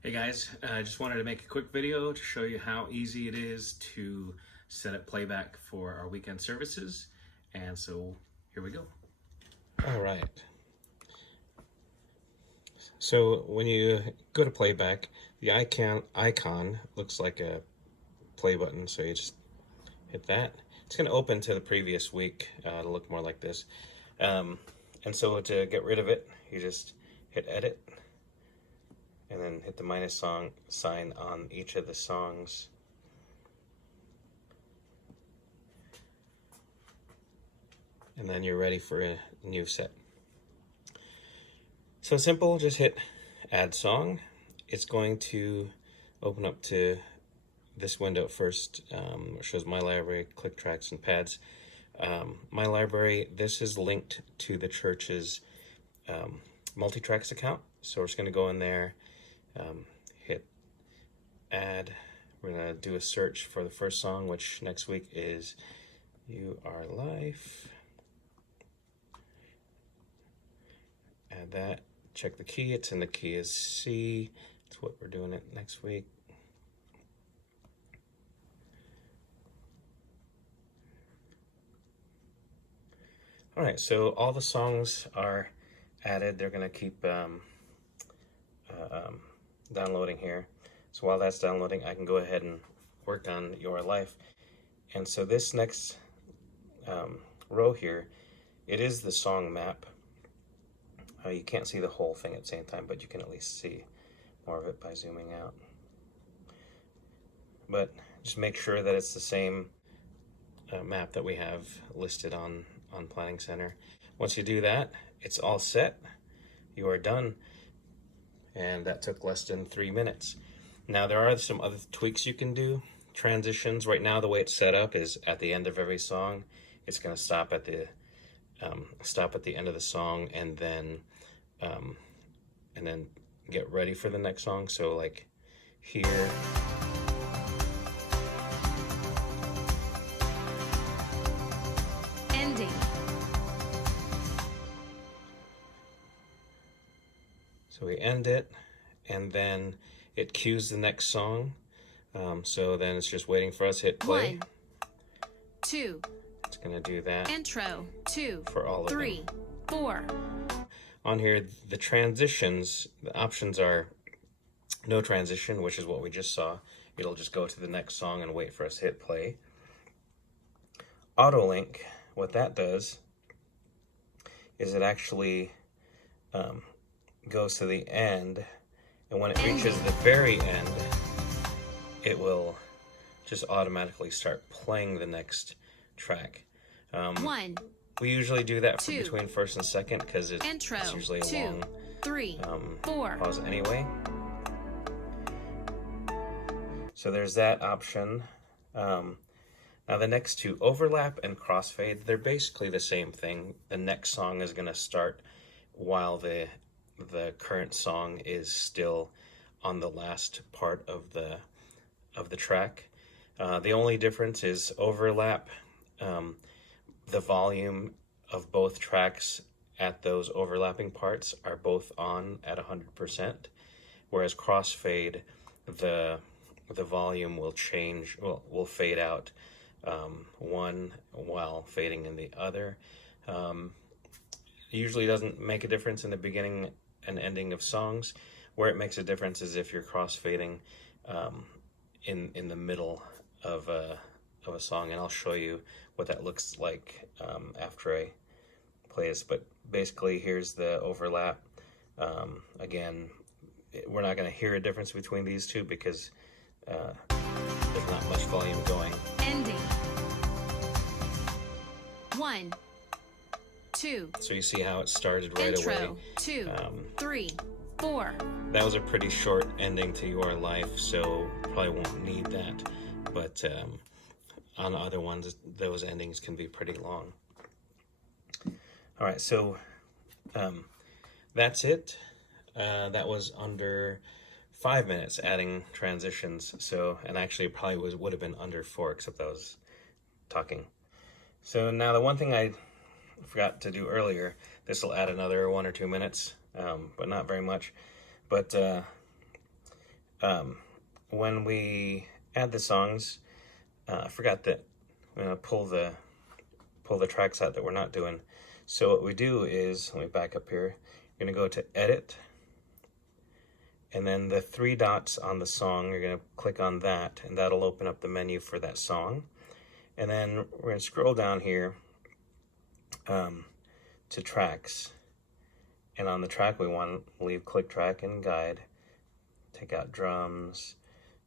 Hey guys, I just wanted to make a quick video to show you how easy it is to set up playback for our weekend services. And so here we go. All right. So when you go to playback, the icon looks like a play button. So you just hit that. It's going to open to the previous week to look more like this. And so to get rid of it, you just hit edit and then hit the minus sign on each of the songs. And then you're ready for a new set. So simple, just hit add song. It's going to open up to this window first, which shows my library, click tracks and pads. My library, this is linked to the church's multi-tracks account. So we're just gonna go in there, hit add. We're gonna do a search for the first song, which next week is You Are Life. Add that, check the key, it's in the key is C. That's what we're doing it next week. All right, so all the songs are added. They're gonna keep downloading here. So while that's downloading, I can go ahead and work on Your Life. And so this next row here, it is the song map. You can't see the whole thing at the same time, but you can at least see more of it by zooming out. But just make sure that it's the same map that we have listed on Planning Center. Once you do that, it's all set. You are done. And that took less than 3 minutes. Now there are some other tweaks you can do. Transitions, right now the way it's set up is at the end of every song, it's going to stop at the end of the song and then get ready for the next song. So like here, ending. So we end it and then it cues the next song. So then it's just waiting for us to hit play. 1, 2, it's gonna do that. intro, 2, for all of 3, them. 4. On here, the transitions, the options are no transition, which is what we just saw. It'll just go to the next song and wait for us to hit play. Auto link, what that does is it actually goes to the end, and when it reaches the very end, it will just automatically start playing the next track. 1, We usually do that for 2, between first and second because it's intro, usually a 2, long 3, 4. pause anyway. So there's that option. Now the next two, overlap and crossfade, they're basically the same thing. The next song is going to start while the current song is still on the last part of the track. The only difference is overlap. The volume of both tracks at those overlapping parts are both on at 100%, whereas crossfade, the volume will change, will fade out one while fading in the other. It usually doesn't make a difference in the beginning and ending of songs. Where it makes a difference is if you're crossfading in the middle of a song, and I'll show you what that looks like after I play this. But basically, here's the overlap. Again, we're not going to hear a difference between these two because there's not much volume going. Ending. 1, 2. So you see how it started right intro, away. 2, 3, 4. That was a pretty short ending to Your Life, so probably won't need that. But on other ones, those endings can be pretty long. All right, so that's it. That was under 5 minutes adding transitions. So, and actually it probably would have been under 4, except I was talking. So now the one thing I forgot to do earlier, this will add another 1 or 2 minutes, but not very much. But when we add the songs, I forgot that I'm gonna pull the tracks out that we're not doing. So what we do is, let me back up here. You're gonna go to Edit, and then the 3 dots on the song, you're gonna click on that, and that'll open up the menu for that song. And then we're gonna scroll down here to tracks. And on the track, we want to leave click track and guide. Take out drums.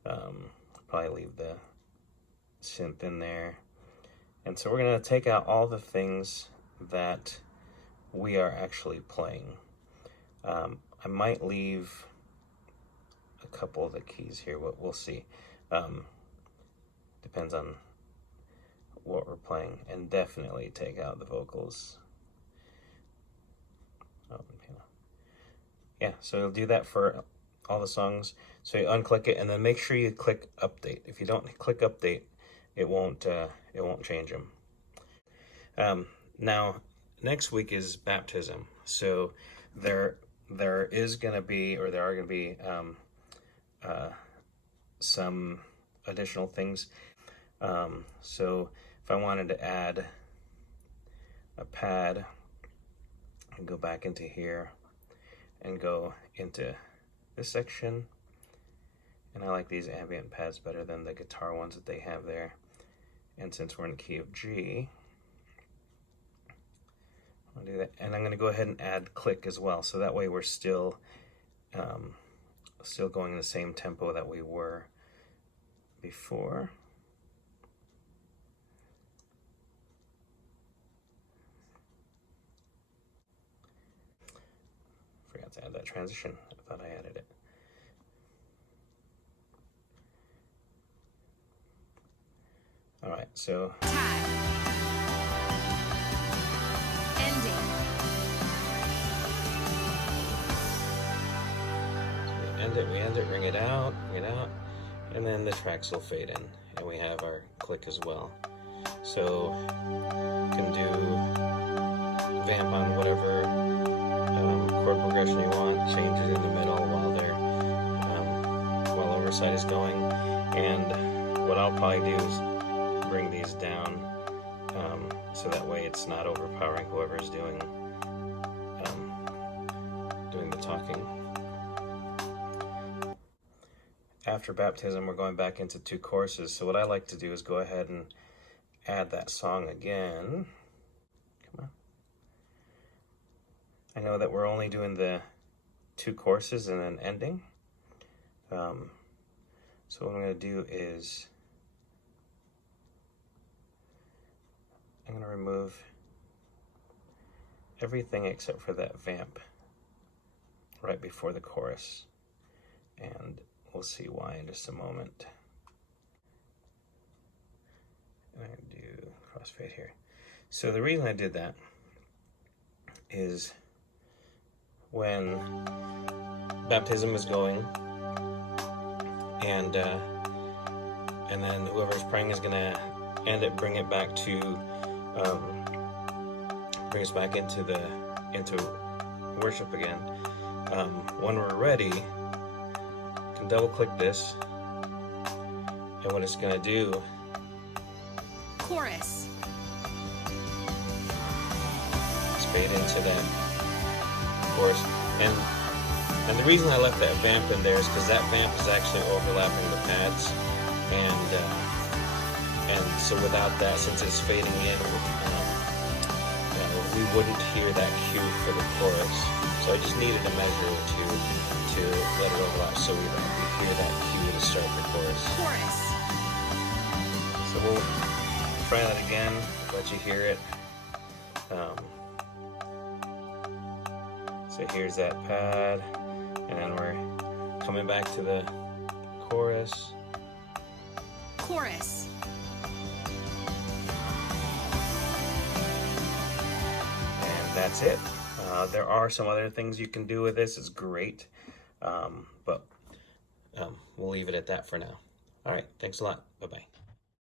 Probably leave the synth in there. And so we're going to take out all the things that we are actually playing. I might leave a couple of the keys here. We'll see. Depends on what we're playing. And definitely take out the vocals. Yeah, so you'll do that for all the songs. So you unclick it, and then make sure you click update. If you don't click update, it won't change them. Now, next week is baptism. So there is going to be, or there are going to be some additional things. So if I wanted to add a pad, and go back into here and go into this section, and I like these ambient pads better than the guitar ones that they have there. And since we're in the key of G, I'll do that, and I'm going to go ahead and add click as well, so that way we're still going in the same tempo that we were before. Forgot to add that transition. I thought I added it. All right, so Tag. Ending. we end it, bring it out, and then the tracks will fade in, and we have our click as well. So you can do vamp on whatever chord progression you want, change it in the middle while overside is going. And what I'll probably do is bring these down so that way it's not overpowering whoever's doing the talking. After baptism, we're going back into 2 choruses. So what I like to do is go ahead and add that song again. Come on. I know that we're only doing the 2 choruses and an ending. So what I'm going to do is I'm going to remove everything except for that vamp right before the chorus. And we'll see why in just a moment. And I'm going to do crossfade here. So the reason I did that is when baptism is going, and then whoever's praying is going to end it, bring it back to, bring us back into worship again. When we're ready, you can double click this, and what it's going to do, Chorus. is fade into that chorus. And the reason I left that vamp in there is because that vamp is actually overlapping the pads, and so without that, since it's fading in, we wouldn't hear that cue for the chorus. So I just needed a measure to let it overlap, so we hear that cue to start the chorus. Chorus. So we'll try that again, let you hear it. So here's that pad, and then we're coming back to the chorus. Chorus. And that's it. There are some other things you can do with this. It's great, but we'll leave it at that for now. All right, thanks a lot. Bye-bye.